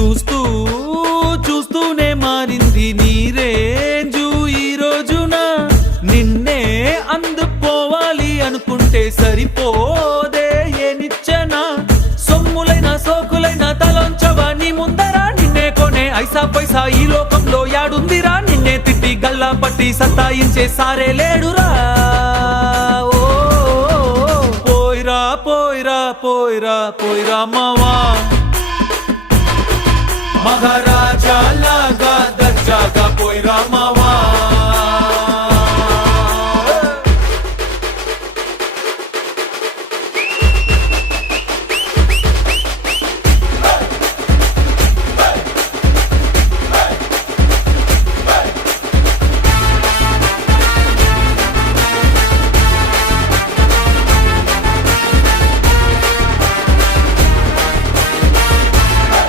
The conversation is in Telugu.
చూస్తూ చూస్తూనే మారింది నీ రేంజు ఈ రోజున నిన్నే అందుకోవాలి అనుకుంటే సరిపోదే ఏ నిచ్చెన సొమ్ములైన సోకులైన తలంచవా నీ ముందరా నిన్నే కొనే ఐసా పైసా ఈ లోకంలో యాడుందిరా నిన్నే తిట్టి గల్లా పట్టి సత్తాయించే సారే లేడురా ఓ పోయిరా పోయిరా పోయిరా పోయిరా మావా మహారాజా లాగా దర్జాగా పోయిరా మావా